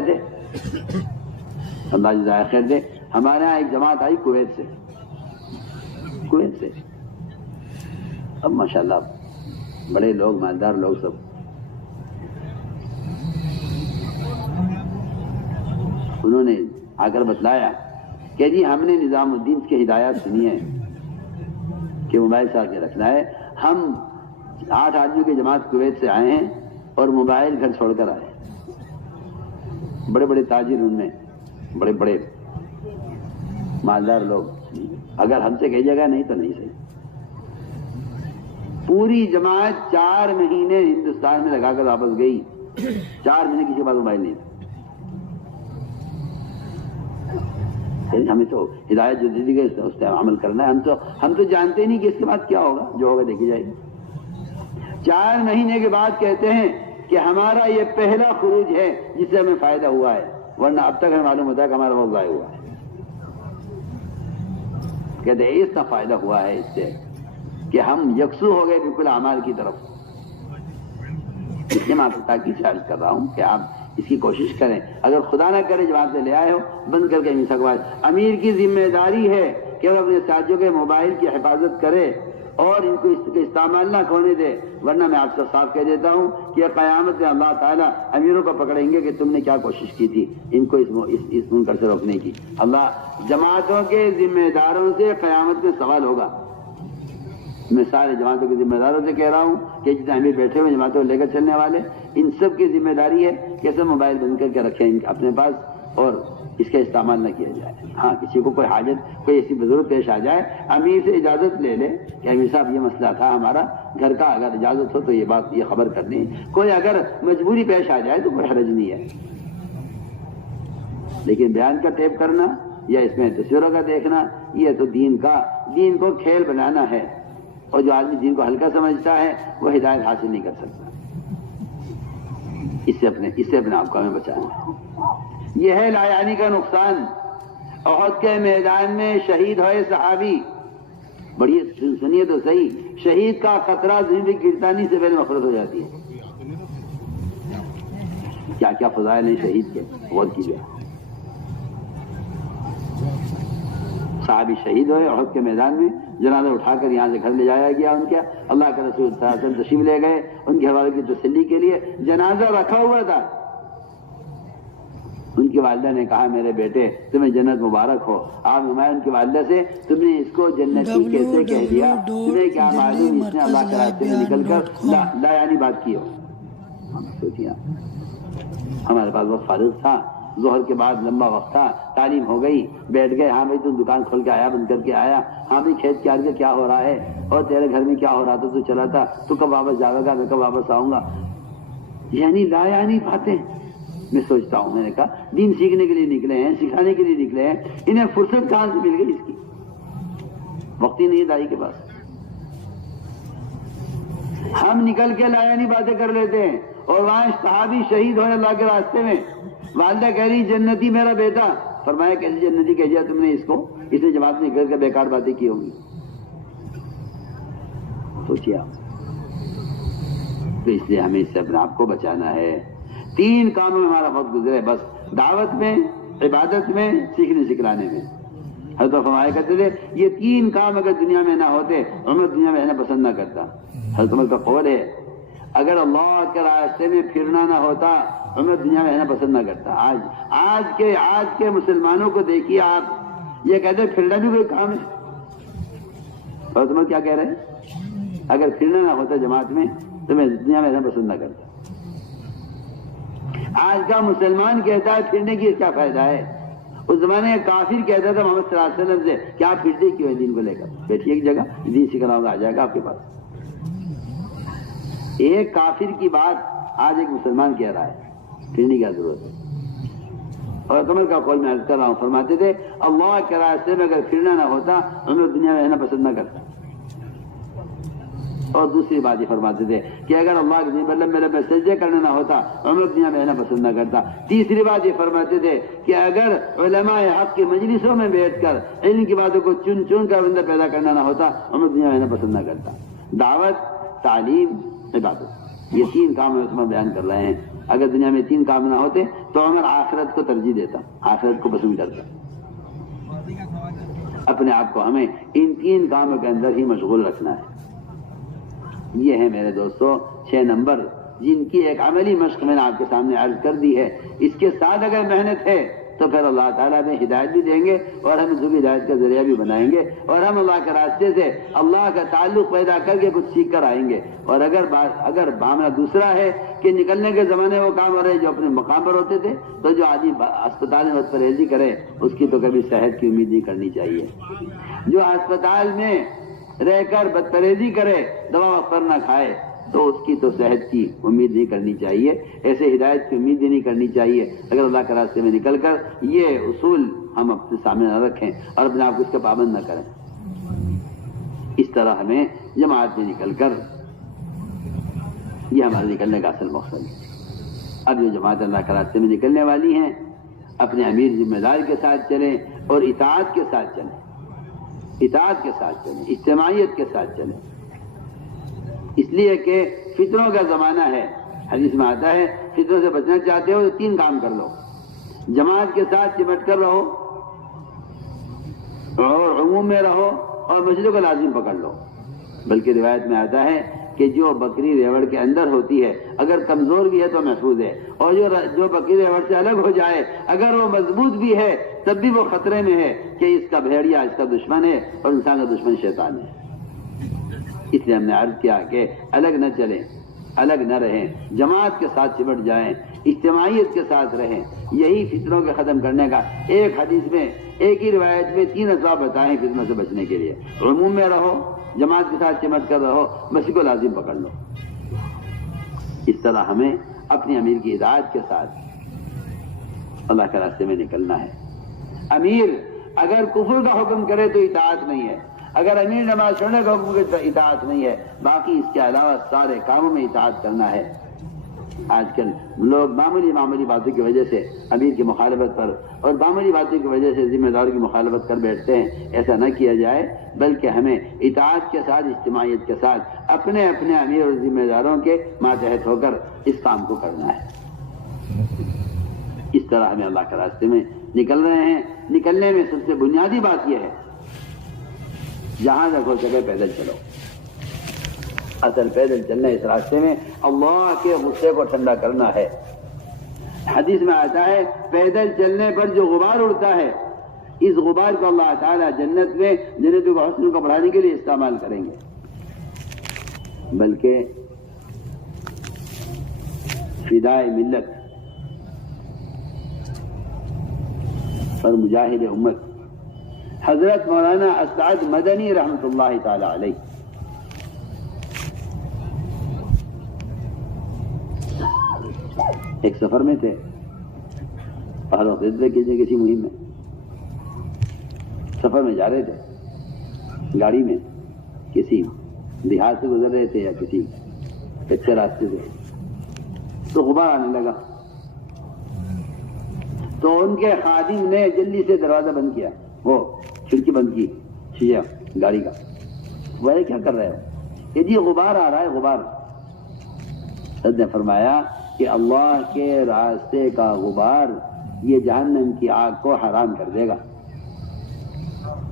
تھے اللہ جزائے خیر دے. ہمارے یہاں ایک جماعت آئی کویت سے. اب ماشاءاللہ بڑے لوگ، مالدار لوگ سب. انہوں نے آ کر بتلایا کہ جی ہم نے نظام الدین کی ہدایات سنی ہے کہ موبائل ساتھ میں رکھنا ہے. ہم 8 آدمیوں کی جماعت کویت سے آئے ہیں اور موبائل گھر چھوڑ کر آئے. بڑے بڑے تاجر ان میں، بڑے بڑے مالدار لوگ. اگر ہم سے کہی جگہ نہیں تو نہیں صحیح. پوری جماعت 4 مہینے ہندوستان میں لگا کر واپس گئی. 4 مہینے کسی کے پاس موبائل نہیں. ہمیں تو ہدایت جو دی گئی اس پہ عمل کرنا ہے. ہم تو جانتے نہیں کہ اس کے بعد کیا ہوگا. جو ہوگا دیکھی جائے گی. 4 مہینے کے بعد کہتے ہیں کہ ہمارا یہ پہلا خروج ہے جس سے ہمیں فائدہ ہوا ہے، ورنہ اب تک ہمیں معلوم ہوتا ہے کہ ہمارا وقت ضائع ہوا ہے. کہتے ہیں اس کا فائدہ ہوا ہے اس سے کہ ہم یکسو ہو گئے بالکل اعمال کی طرف. اس لیے میں آپ کو تاکید سے عرض کر رہا ہوں کہ آپ اس کی کوشش کریں. اگر خدا نہ کرے جب آپ سے لے آئے ہو بند کر کے نہیں سکوا. امیر کی ذمہ داری ہے کہ وہ اپنے ساتھیوں کے موبائل کی حفاظت کرے اور ان کو اس کا استعمال نہ کھونے دے. ورنہ میں آپ سے صاف کہہ دیتا ہوں کہ قیامت میں اللہ تعالیٰ امیروں کو پکڑیں گے کہ تم نے کیا کوشش کی تھی ان کو اس منکر سے روکنے کی. اللہ جماعتوں کے ذمہ داروں سے قیامت میں سوال ہوگا. میں سارے جماعتوں کے ذمہ داروں سے کہہ رہا ہوں کہ جتنے امیر بیٹھے ہوئے جماعتوں لے کر چلنے والے، ان سب کی ذمہ داری ہے کہ سب موبائل بند کر کے رکھیں اپنے پاس اور اس کا استعمال نہ کیا جائے. ہاں کسی کو کوئی حاجت، کوئی ایسی ضرورت پیش آ جائے، امیر سے اجازت لے لے کہ امیر صاحب یہ مسئلہ تھا ہمارا گھر کا، اگر اجازت ہو تو یہ خبر کرنی. کوئی اگر مجبوری پیش آ جائے تو کوئی حرج نہیں ہے. لیکن بیان کا ٹیپ کرنا یا اس میں تصویروں کا دیکھنا، یہ تو دین کو کھیل بنانا ہے. اور جو آدمی دین کو ہلکا سمجھتا ہے وہ ہدایت حاصل نہیں کر سکتا. اس سے اپنے آپ کو ہمیں بچانا ہے. یہ ہے لایانی کا نقصان. احد کے میدان میں شہید ہوئے صحابی، بڑی سنیے تو صحیح، شہید کا خطرہ زندگی گرتانی سے پہلے مغفرت ہو جاتی ہے. کیا کیا فضائل ہیں شہید کے، غور کیجیے. صحابی شہید ہوئے احد کے میدان میں، جنازہ اٹھا کر یہاں سے گھر لے جایا گیا ان کا. اللہ کے رسول صلی اللہ علیہ وسلم تشریف لے گئے ان کے حوالے کی تسلی کے لیے. جنازہ رکھا ہوا تھا. ان کی والدہ نے کہا میرے بیٹے تمہیں جنت مبارک ہو. آپ نمائیں ان کی والدہ سے تم نے اس کو جنتی کیسے کہہ دیا؟ تمہیں کیا معلوم اس نے اللہ کے راستے میں نکل کر لایانی بات کی ہو. سوچیے ہمارے پاس وقت فارغ تھا، ظہر کے بعد لمبا وقت تھا، تعلیم ہو گئی، بیٹھ گئے. ہاں بھائی تو دکان کھول کے آیا، بند کر کے آیا. ہاں بھائی کھیت کیار کے کیا ہو رہا ہے اور تیرے گھر میں کیا ہو رہا تھا، تو چلا تھا، تو کب واپس جاوے گا، میں کب واپس آؤں گا. یعنی لایانی باتیں. میں سوچتا ہوں، میں نے کہا دین سیکھنے کے لیے نکلے ہیں، سکھانے کے لیے نکلے ہیں، انہیں فرصت کہاں سے مل گئی اس کی؟ وقت ہی نہیں دائی کے پاس. ہم نکل کے لایانی باتیں کر لیتے ہیں اور وہاں صحابی شہید ہوئے اللہ کے راستے میں. والدہ کہہ رہی جنتی میرا بیٹا. فرمایا کیسے جنتی کہہ دیا تم نے اس کو؟ اس نے جماعت میں نکل کر بیکار باتیں کی ہوں گی. سوچیے آپ. تو اس لیے ہمیں اس سے اپنے آپ کو بچانا ہے. 3 کاموں میں ہمارا وقت گزرے بس، دعوت میں، عبادت میں، سیکھنے سکھلانے میں. حضرت فرمایا کرتے تھے یہ 3 کام اگر دنیا میں نہ ہوتے عمر دنیا میں رہنا پسند نہ کرتا. حضرت عمر کا قول ہے اگر اللہ کے راستے میں پھرنا نہ ہوتا عمر دنیا میں رہنا پسند نہ کرتا. آج کے مسلمانوں کو دیکھیے آپ، یہ کہتے ہیں پھرنا بھی کوئی کام ہے. حضرت عمر کیا کہہ رہے ہیں؟ اگر پھرنا نہ ہوتا جماعت میں تو میں دنیا میں رہنا پسند نہ کرتا. آج کا مسلمان کہتا ہے پھرنے کی کیا فائدہ ہے. اس زمانے کا کافر کہتا تھا محمد صلی اللہ علیہ وسلم سے کہ آپ پھرتے کیوں ہیں دین کو لے کر؟ بیٹھیے ایک جگہ، دین سکھنا ہوگا، آ جائے گا آپ کے پاس. ایک کافر کی بات آج ایک مسلمان کہہ رہا ہے، پھرنے کی ضرورت ہے. اور عمر کا قول میں عرض کر رہا ہوں، فرماتے تھے اللہ کے راستے میں اگر پھرنا نہ ہوتا عمر دنیا میں رہنا پسند نہ کرتا. اور دوسری بات یہ فرماتے تھے کہ اگر اللہ کے مطلب میرے میں سجدے کرنا نہ ہوتا عمر دنیا میں رہنا پسند نہ کرتا. تیسری بات یہ فرماتے تھے کہ اگر علماء حق کی مجلسوں میں بیٹھ کر علم کی باتوں کو چن چن کر بندہ پیدا کرنا نہ ہوتا عمر دنیا میں رہنا پسند نہ کرتا. دعوت، تعلیم، عبادت، یہ 3 کام میں بیان کر رہے ہیں. اگر دنیا میں 3 کام نہ ہوتے تو عمر آخرت کو ترجیح دیتا، آخرت کو پسند کرتا۔ اپنے آپ کو ہمیں ان 3 کاموں کے اندر ہی مشغول رکھنا ہے۔ یہ ہے میرے دوستو 6 نمبر جن کی ایک عملی مشق میں نے آپ کے سامنے عرض کر دی ہے۔ اس کے ساتھ اگر محنت ہے تو پھر اللہ تعالیٰ میں ہدایت بھی دیں گے اور ہم اس کو ہدایت کا ذریعہ بھی بنائیں گے، اور ہم اللہ کے راستے سے اللہ کا تعلق پیدا کر کے کچھ سیکھ کر آئیں گے۔ اور اگر معاملہ دوسرا ہے کہ نکلنے کے زمانے وہ کام ہو رہے جو اپنے مقام پر ہوتے تھے، تو جو آدمی اسپتال میں بد-پرہیزی کرے اس کی تو کبھی صحت کی امید نہیں کرنی چاہیے۔ جو اسپتال میں رہ کر بد-پرہیزی کرے، دوا وقت پر نہ کھائے، تو اس کی تو صحت کی امید نہیں کرنی چاہیے، ایسے ہدایت کی امید بھی نہیں کرنی چاہیے۔ اگر اللہ کے راستے میں نکل کر یہ اصول ہم اپنے سامنے نہ رکھیں اور اپنے آپ کو اس کے پابند نہ کریں، اس طرح ہمیں جماعت میں نکل کر یہ ہمارے نکلنے کا اصل مقصد ہے۔ اب جو جماعت اللہ کے راستے میں نکلنے والی ہیں اپنے امیر ذمہ دار کے ساتھ چلیں اور اطاعت کے ساتھ چلیں، اطاعت کے ساتھ چلیں، اجتماعیت کے ساتھ چلیں، اس لیے کہ فتنوں کا زمانہ ہے۔ حدیث میں آتا ہے فتنوں سے بچنا چاہتے ہو تو 3 کام کر لو، جماعت کے ساتھ چمٹ کر رہو اور عموم میں رہو اور مسجدوں کا لازم پکڑ لو۔ بلکہ روایت میں آتا ہے کہ جو بکری ریوڑ کے اندر ہوتی ہے اگر کمزور بھی ہے تو محفوظ ہے، اور جو بکری ریوڑ سے الگ ہو جائے اگر وہ مضبوط بھی ہے تب بھی وہ خطرے میں ہے کہ اس کا بھیڑیا اس کا دشمن ہے اور انسان کا دشمن شیطان ہے۔ اس لیے ہم نے عرض کیا کہ الگ نہ چلیں، الگ نہ رہیں، جماعت کے ساتھ چمٹ جائیں، اجتماعیت کے ساتھ رہیں۔ یہی فتنوں کے ختم کرنے کا ایک حدیث میں ایک ہی روایت میں 3 اسباب بتائیں فتنوں سے بچنے کے لیے۔ عموم میں رہو، جماعت کے ساتھ چمٹ کر رہو، مسجد کو لازم پکڑ لو۔ اس طرح ہمیں اپنے امیر کی اطاعت کے ساتھ اللہ کے راستے میں نکلنا ہے۔ امیر اگر کفر کا حکم کرے تو اطاعت نہیں ہے، اگر امیر نماز چھوڑنے کا حکم کرے تو اطاعت نہیں ہے، باقی اس کے علاوہ سارے کاموں میں اطاعت کرنا ہے۔ آج کل لوگ معمولی باتوں کی وجہ سے امیر کی مخالفت پر اور معمولی باتوں کی وجہ سے ذمہ داروں کی مخالفت کر بیٹھتے ہیں۔ ایسا نہ کیا جائے، بلکہ ہمیں اطاعت کے ساتھ اجتماعیت کے ساتھ اپنے اپنے امیر اور ذمہ داروں کے ماتحت ہو کر اس کام کو کرنا ہے۔ اس طرح ہمیں اللہ کے راستے میں نکل رہے ہیں۔ نکلنے میں سب سے بنیادی بات یہ ہے جہاں تک ہو سکے پیدل چلو۔ اصل پیدل چلنا اس راستے میں اللہ کے غصے کو ٹھنڈا کرنا ہے۔ حدیث میں آتا ہے پیدل چلنے پر جو غبار اڑتا ہے اس غبار کو اللہ تعالیٰ جنت میں جنتوں کے حسن کو بڑھانے کے لیے استعمال کریں گے۔ بلکہ فدائے ملت اور مجاہد امت حضرت مولانا اسعد مدنی رحمۃ اللہ تعالی علیہ ایک سفر میں تھے، پہاڑوں سے کسی مہم میں سفر میں جا رہے تھے، گاڑی میں کسی دیہات سے گزر رہے تھے یا کسی کچے راستے سے، تو غبار آنے لگا، تو ان کے خادم نے جلدی سے دروازہ بند کیا، وہ کھڑکی بند کی شیشہ گاڑی کا۔ وہ کیا کر رہے ہو؟ کہ جی غبار آ رہا ہے، غبار۔ حضرت نے فرمایا کہ اللہ کے راستے کا غبار یہ جہنم کی آگ کو حرام کر دے گا،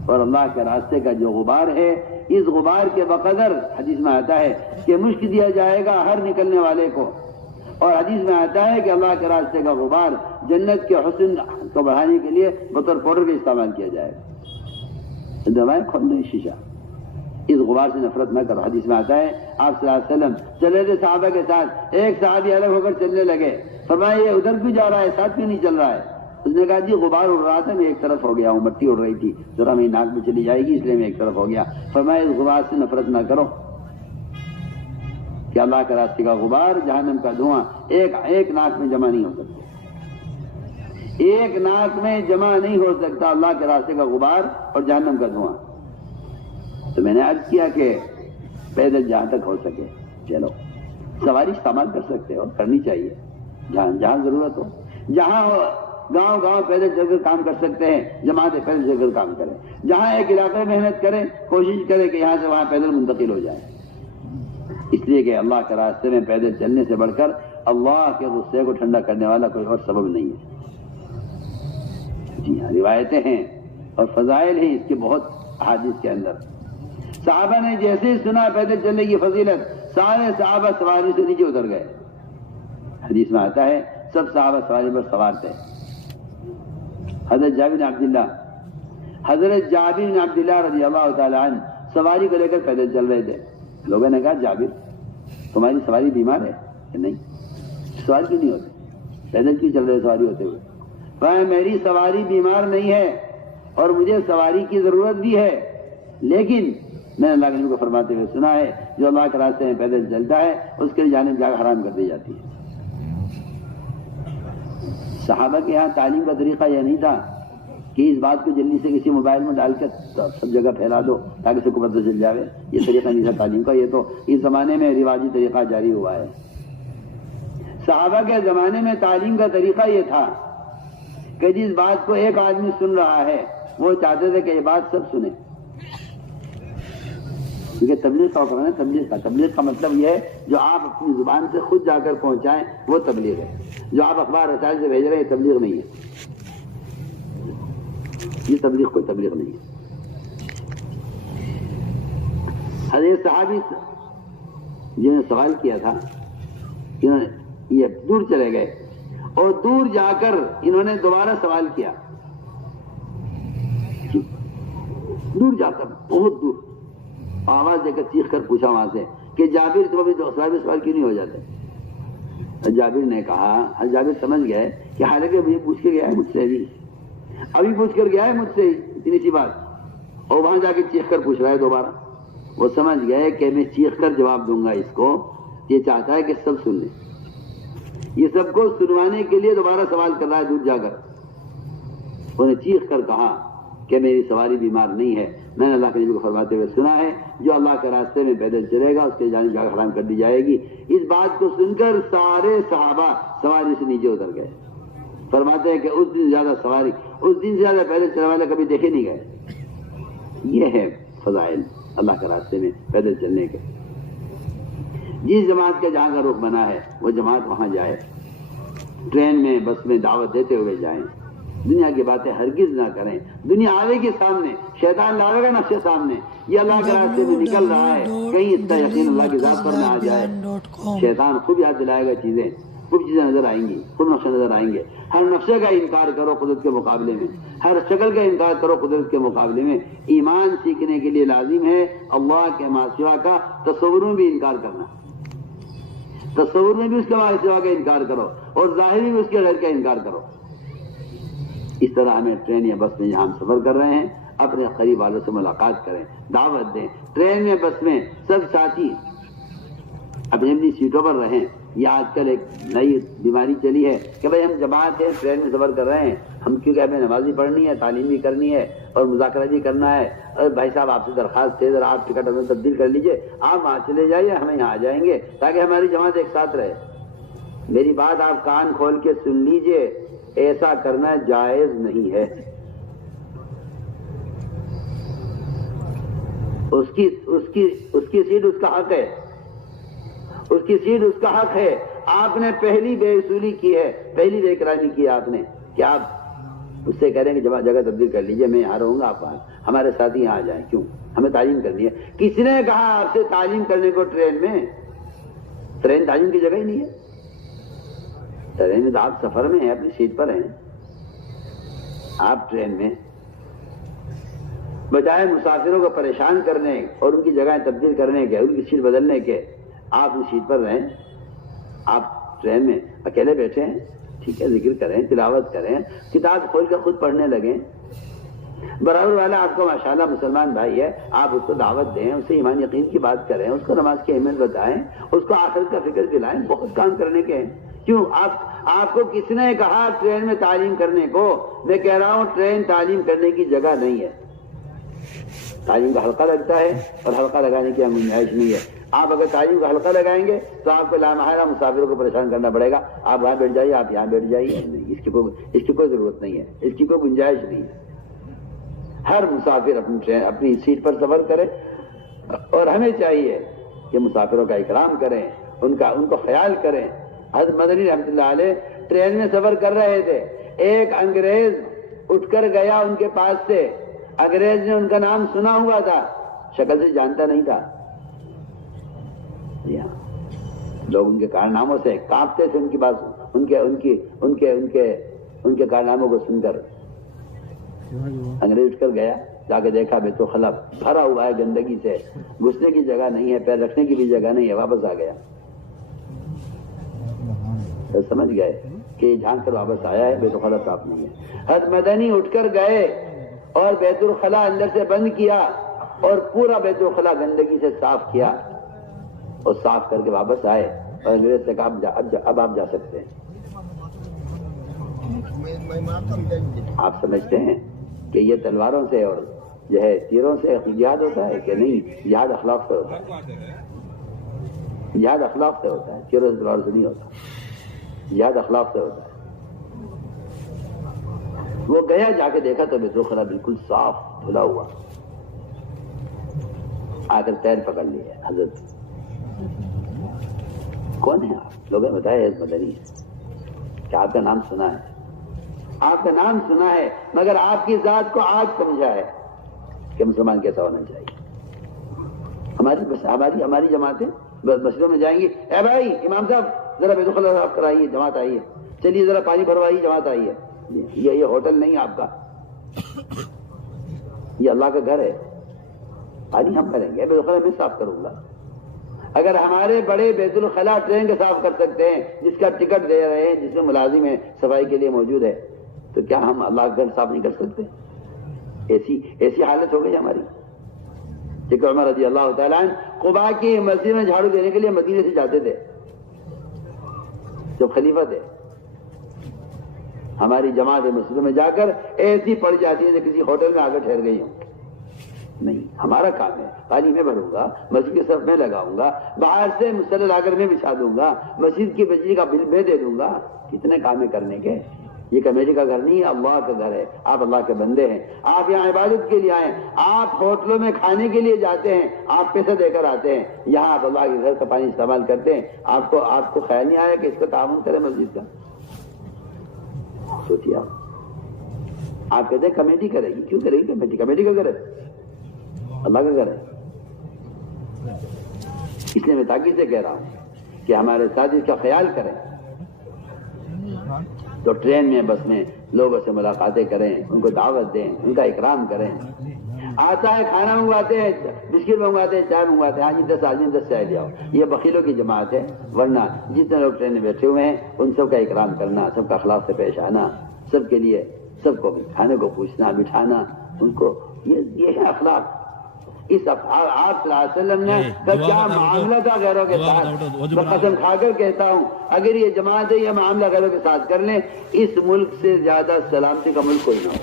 اور اللہ کے راستے کا جو غبار ہے اس غبار کے بقدر حدیث میں آتا ہے کہ مشک دیا جائے گا ہر نکلنے والے کو، اور حدیث میں آتا ہے کہ اللہ کے راستے کا غبار جنت کے حسن کو بڑھانے کے لیے بطور پاؤڈر کا استعمال کیا جائے گا۔ دوائیں کھول دیں شیشہ، اس غبار سے نفرت نہ کرو۔ حدیث میں آتا ہے آپ صلی اللہ علیہ وسلم چلے تھے صحابہ کے ساتھ، ایک صحابی الگ ہو کر چلنے لگے، فرمایا یہ ادھر کیوں جا رہا ہے، ساتھ کیوں نہیں چل رہا ہے؟ اس نے کہا جی غبار اڑ رہا تھا، میں ایک طرف ہو گیا ہوں، مٹی اڑ رہی تھی، ذرا میری ناک میں چلی جائے گی اس لیے میں ایک طرف ہو گیا۔ فرمایا اس غبار سے نفرت نہ کرو کہ اللہ کے راستے کا غبار جہنم کا دھواں ایک ناک میں جمع نہیں ہو سکتا، ایک ناک میں جمع نہیں ہو سکتا اللہ کے راستے کا غبار اور جہنم کا دھواں۔ تو میں نے عرض کیا کہ پیدل جہاں تک ہو سکے چلو، سواری استعمال کر سکتے ہو، کرنی چاہیے جہاں ضرورت ہو، جہاں گاؤں پیدل چل کر کام کر سکتے ہیں جماعتیں پیدل چل کر کام کریں، جہاں ایک علاقے میں محنت کریں، کوشش کریں کہ یہاں سے وہاں پیدل منتقل ہو جائے، اس لیے کہ اللہ کے راستے میں پیدل چلنے سے بڑھ کر اللہ کے غصے کو ٹھنڈا کرنے والا کوئی اور سبب نہیں ہے۔ جی ہاں، روایتیں ہیں اور فضائل ہیں اس کے بہت احادیث کے اندر۔ صحابہ نے جیسے ہی سنا پیدل چلنے کی فضیلت، سارے صحابہ سواری سے نیچے اتر گئے۔ حدیث میں آتا ہے سب صحابہ سواری پر سوار تھے۔ حضرت جابر بن عبداللہ رضی اللہ تعالیٰ عنہ سواری کو لے کر پیدل چل رہے تھے۔ لوگوں نے کہا جابر تمہاری سواری بیمار ہے کہ نہیں؟ سواری کیوں نہیں ہوتے؟ پیدل کیوں چل رہے سواری ہوتے ہوئے؟ فرمایا میری سواری بیمار نہیں ہے اور مجھے سواری کی ضرورت بھی ہے، لیکن میں نے اللہ کے نبی کو فرماتے ہوئے سنا ہے جو اللہ کے راستے میں پیدل چلتا ہے اس کے لیے جانب جگہ حرام کر دی جاتی ہے۔ صحابہ کے یہاں تعلیم کا طریقہ یہ نہیں تھا کہ اس بات کو جلدی سے کسی موبائل میں ڈال کر سب جگہ پھیلا دو تاکہ سب کو پتہ چل جائے۔ یہ طریقہ نہیں تھا تعلیم کا، یہ تو اس زمانے میں رواجی طریقہ جاری ہوا ہے۔ صحابہ کے زمانے میں تعلیم کا طریقہ یہ تھا کہ جس بات کو ایک آدمی سن رہا ہے وہ چاہتے تھے کہ یہ بات سب سنیں، کیونکہ تبلیغ کا حکم ہے۔ تبلیغ کا مطلب یہ ہے جو آپ اپنی زبان سے خود جا کر پہنچائیں وہ تبلیغ ہے۔ جو آپ اخبار رسائل سے بھیج رہے ہیں یہ تبلیغ نہیں ہے، یہ تبلیغ کوئی تبلیغ نہیں ہے۔ حضرت صحابی جنہوں نے سوال کیا تھا انہوں نے یہ دور چلے گئے اور دور جا کر انہوں نے دوبارہ سوال کیا، دور جا کر بہت دور آواز دے کر چیخ کر پوچھا وہاں سے کہ جابر تم ابھی سوال کیوں نہیں ہو جاتے؟ جابر نے کہا، جابر سمجھ گئے کہ حالانکہ مجھے پوچھ کے گیا ہے مجھ سے بھی، ابھی پوچھ کر گیا ہے مجھ سے اتنی سی بات، اور وہاں جا کے چیخ کر پوچھ رہا ہے دوبارہ۔ وہ سمجھ گئے کہ میں چیخ کر جواب دوں گا اس کو، یہ چاہتا ہے کہ سب سن لیں، یہ سب کو سنوانے کے لیے دوبارہ سوال کر رہا ہے دور جا کر۔ انہوں نے چیخ کر کہا کہ میری سواری بیمار نہیں ہے، میں نے اللہ کے نبی کو فرماتے ہوئے سنا ہے جو اللہ کے راستے میں پیدل چلے گا اس کے جانے جگہ حرام کر دی جائے گی۔ اس بات کو سن کر سارے صحابہ سواری سے نیچے اتر گئے۔ فرماتے ہیں کہ اس دن سے زیادہ پیدل چلنے والے کبھی دیکھے نہیں گئے۔ یہ ہے فضائل اللہ کے راستے میں پیدل چلنے کے۔ جس جماعت کا جہاں کا رخ بنا ہے وہ جماعت وہاں جائے، ٹرین میں بس میں دعوت دیتے ہوئے جائیں، دنیا کی باتیں ہرگز نہ کریں۔ دنیا آوے کے سامنے، شیطان لاوے گا نقشے سامنے، یہ اللہ کے راستے میں نکل رہا ہے، کہیں اس کا یقین اللہ کی ذات پر نہ آ جائے۔ شیطان خوب یاد دلائے گا چیزیں، خوب چیزیں نظر آئیں گی، خوب نقشے نظر آئیں گے۔ ہر نقشے کا انکار کرو قدرت کے مقابلے میں، ہر شکل کا انکار کرو قدرت کے مقابلے میں۔ ایمان سیکھنے کے لیے لازم ہے اللہ کے ما سوا کا تصور میں بھی انکار کرنا، تصور میں بھی اس کے ما سوا کا انکار کرو اور ظاہر میں اس کے غیر کا انکار کرو۔ اس طرح ہمیں ٹرین یا بس میں جہاں ہم سفر کر رہے ہیں اپنے قریب والوں سے ملاقات کریں، دعوت دیں۔ ٹرین میں بس میں سب ساتھی اپنی اپنی سیٹوں پر رہیں۔ یہ آج کل ایک نئی بیماری چلی ہے کہ بھائی ہم جماعت ہیں، ٹرین میں سفر کر رہے ہیں، ہم کیونکہ ہمیں نمازی پڑھنی ہے، تعلیم بھی کرنی ہے اور مذاکرہ بھی کرنا ہے، اور بھائی صاحب آپ سے درخواست ہے ذرا آپ ٹکٹ ہمیں تبدیل کر لیجئے، آپ وہاں چلے جائیے، ہمیں یہاں آ جائیں گے تاکہ ہماری جماعت ایک ساتھ رہے۔ میری بات آپ کان کھول کے سن لیجئے، ایسا کرنا جائز نہیں ہے۔ اس کی سیٹ اس کا حق ہے، اس کی سیٹ اس کا حق ہے۔ آپ نے پہلی بے اصولی کی ہے، پہلی بے اکرامی کی ہے آپ نے کہ آپ اس سے کہہ رہے ہیں کہ جگہ تبدیل کر لیجئے، میں یہاں رہوں گا، آپ ہمارے ساتھ یہاں آ جائیں۔ کیوں؟ ہمیں تعلیم کرنی ہے۔ کس نے کہا آپ سے تعلیم کرنے کو ٹرین میں؟ ٹرین تعلیم کی جگہ ہی نہیں ہے۔ ٹرین میں تو آپ سفر میں ہیں، اپنی سیٹ پر ہیں۔ آپ ٹرین میں بجائے مسافروں کو پریشان کرنے اور ان کی جگہیں تبدیل کرنے کے، ان کی سیٹ بدلنے کے، آپ اس سیٹ پر رہیں۔ آپ ٹرین میں اکیلے بیٹھے ہیں، ٹھیک ہے، ذکر کریں، تلاوت کریں، کتاب کھول کر خود پڑھنے لگیں۔ برابر والا آپ کو ماشاءاللہ مسلمان بھائی ہے، آپ اس کو دعوت دیں، اسے ایمان یقین کی بات کریں، اس کو نماز کی اہمیت بتائیں، اس کو آخرت کا فکر دلائیں۔ بہت کام کرنے کے ہیں۔ کیوں؟ آپ کو کس نے کہا ٹرین میں تعلیم کرنے کو؟ میں کہہ رہا ہوں ٹرین تعلیم کرنے کی جگہ نہیں ہے۔ تعلیم کا حلقہ لگتا ہے اور حلقہ لگانے کی گنجائش نہیں ہے۔ آپ اگر تعلیم کا حلقہ لگائیں گے تو آپ کو لامحالہ مسافروں کو پریشان کرنا پڑے گا، آپ وہاں بیٹھ جائیے، آپ یہاں بیٹھ جائیے، نہیں، اس کی کوئی ضرورت نہیں ہے، اس کی کوئی گنجائش نہیں ہے۔ ہر مسافر اپنی سیٹ پر سفر کرے اور ہمیں چاہیے کہ مسافروں کا اکرام کریں، ان کو خیال کریں، حضرت مدنی رحمۃ اللہ علیہ ٹرین میں سفر کر رہے تھے، ایک انگریز اٹھ کر گیا ان کے پاس سے، انگریز نے ان کا نام سنا ہوا تھا، شکل سے جانتا نہیں تھا، لوگ ان کے کارناموں سے کانپتے تھے، ان کی بات ان کے کارناموں کو سن کر۔ انگریز اٹھ کر گیا، جا کے دیکھا بیت الخلا بھرا ہوا ہے گندگی سے، گھسنے کی جگہ نہیں ہے، پیر رکھنے کی بھی جگہ نہیں ہے، واپس آ گیا۔ تو سمجھ گئے کہ جھانک کر واپس آیا ہے، بیت الخلا صاف نہیں ہے۔ حضرت مدنی اٹھ کر گئے اور بیت الخلا اندر سے بند کیا اور پورا بیت الخلا گندگی سے صاف کیا اور صاف کر کے واپس آئے اور انگریز سے کہا اب آپ جا سکتے ہیں۔ آپ سمجھتے ہیں کہ یہ تلواروں سے اور جو ہے تیروں سے جہاد ہوتا ہے کہ نہیں؟ جہاد اخلاق سے ہوتا ہے، جہاد اخلاق سے ہوتا ہے، تیروں سے تلوار سے نہیں ہوتا، جہاد اخلاق سے ہوتا ہے۔ وہ گیا، جا کے دیکھا تو بیت الخلا بالکل صاف دھلا ہوا، آ کر پیر پکڑ لیے۔ حضرت کون ہے آپ؟ لوگوں نے بتایا حضرت مدنی ہے کہ آپ کا نام سنا ہے، آپ کا نام سنا ہے، مگر آپ کی ذات کو آج سمجھا ہے کہ مسلمان کیسا ہونا چاہیے۔ ہماری جماعتیں مسجدوں میں جائیں گی، اے بھائی امام صاحب ذرا بیت الخلا صاف کرائیے، جماعت آئیے، چلیے ذرا پانی بھروائیے، جماعت آئیے۔ یہ ہوٹل نہیں آپ کا، یہ اللہ کا گھر ہے، پانی ہم کریں گے، بیت الخلا میں صاف کروں گا۔ اگر ہمارے بڑے بیت الخلا ٹرین کے صاف کر سکتے ہیں، جس کا ٹکٹ دے رہے ہیں، جس میں ملازم ہے، صفائی کے لیے موجود ہے، تو کیا ہم اللہ کا گھر صاف نہیں کر سکتے؟ ایسی حالت ہو گئی ہماری کہ عمر رضی اللہ تعالیٰ عنہ قباء کی مسجد میں جھاڑو دینے کے لیے مدینے سے جاتے تھے جب خلیفہ تھے۔ ہماری جماعت مسجدوں میں جا کر ایسی پڑ جاتی ہے کہ کسی ہوٹل میں آ کر ٹھہر گئی ہوں۔ نہیں، ہمارا کام ہے، پانی میں بھروں گا، مسجد کے صف میں لگاؤں گا، باہر سے مصلی لا کر میں بچھا دوں گا، مسجد کی بجلی کا بل میں دے دوں گا، کتنے کام ہے کرنے کے۔ یہ کمیٹی کا گھر نہیں ہے، اللہ کا گھر ہے، آپ اللہ کے بندے ہیں، آپ یہاں عبادت کے لیے آئے، آپ ہوٹلوں میں کھانے کے لیے جاتے ہیں، آپ پیسے دے کر آتے ہیں، یہاں آپ اللہ کے گھر کا پانی استعمال کرتے ہیں، آپ کو خیال نہیں آیا کہ اس کا تعاون کرے مسجد کا؟ سوچیے آپ کہتے ہیں کمیٹی کرے گی، کیوں کرے گی کمیٹی کا گھر ہے، اللہ کا گھر ہے۔ اس لیے میں تاکید سے کہہ رہا ہوں کہ ہمارے ساتھ اس کا خیال کریں، تو ٹرین میں بس میں لوگوں سے ملاقاتیں کریں، ان کو دعوت دیں، ان کا اکرام کریں۔ آتا ہے کھانا منگواتے ہیں، بسکٹ منگواتے ہیں، چائے منگواتے ہیں، ہاں جی 10 آدمی 10 چائے لے آؤ، یہ بخیلوں کی جماعت ہے۔ ورنہ جتنے لوگ ٹرین میں بیٹھے ہوئے ہیں ان سب کا اکرام کرنا، سب کا اخلاق سے پیش آنا، سب کے لیے سب کو کھانے کو پوچھنا، بٹھانا ان کو، یہ ہے اخلاق۔ اس آپ صلی اللہ علیہ وسلم نے کیا معاملہ تھا غیروں کے ساتھ، میں قسم کھا کر کہتا ہوں اگر یہ جماعت یہ معاملہ غیروں کے ساتھ کر لیں، اس ملک سے زیادہ سلامتی کا ملک کوئی نہ ہو۔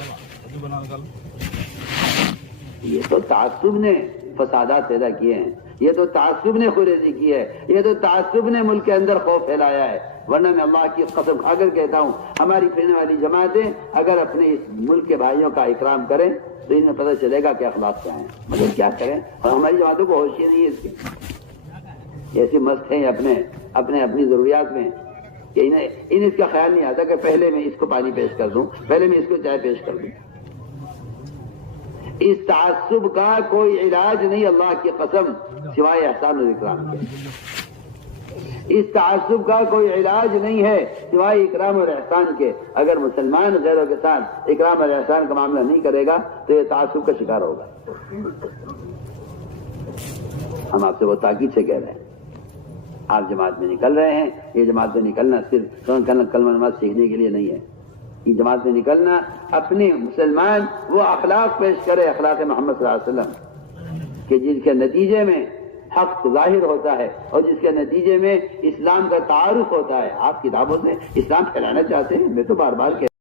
یہ تو تعصب نے فسادات پیدا کیے ہیں، یہ تو تعصب نے خریدی کی ہے، یہ تو تعصب نے ملک کے اندر خوف پھیلایا ہے۔ ورنہ میں اللہ کی قسم کھا کر کہتا ہوں ہماری پھرنے والی جماعتیں اگر اپنے اس ملک کے بھائیوں کا اکرام کریں تو انہیں پتہ چلے گا کہ اخلاق کیا ہیں، مگر کیا کریں، اور ہماری جماعتوں کو ہوش ہی نہیں ہے اس کی، ایسی مست ہیں اپنی ضروریات میں کہ انہیں اس کا خیال نہیں آتا کہ پہلے میں اس کو پانی پیش کر دوں، پہلے میں اس کو چائے پیش کر دوں۔ اس تعصب کا کوئی علاج نہیں اللہ کی قسم سوائے احسان و اکرام کے، اس تعصب کا کوئی علاج نہیں ہے سوائے اکرام اور احسان کے۔ اگر مسلمان غیروں کے ساتھ اکرام اور احسان کا معاملہ نہیں کرے گا تو یہ تعصب کا شکار ہوگا۔ ہم آپ سے وہ تاکید سے کہہ رہے ہیں، آپ جماعت میں نکل رہے ہیں، یہ جماعت میں نکلنا صرف کلمہ نماز سیکھنے کے لیے نہیں ہے، یہ جماعت میں نکلنا اپنے مسلمان وہ اخلاق پیش کرے، اخلاق محمد صلی اللہ علیہ وسلم، کہ جس کے نتیجے میں حق ظاہر ہوتا ہے اور جس کے نتیجے میں اسلام کا تعارف ہوتا ہے۔ آپ کتابوں سے اسلام پھیلانا چاہتے ہیں، میں تو بار بار کہہ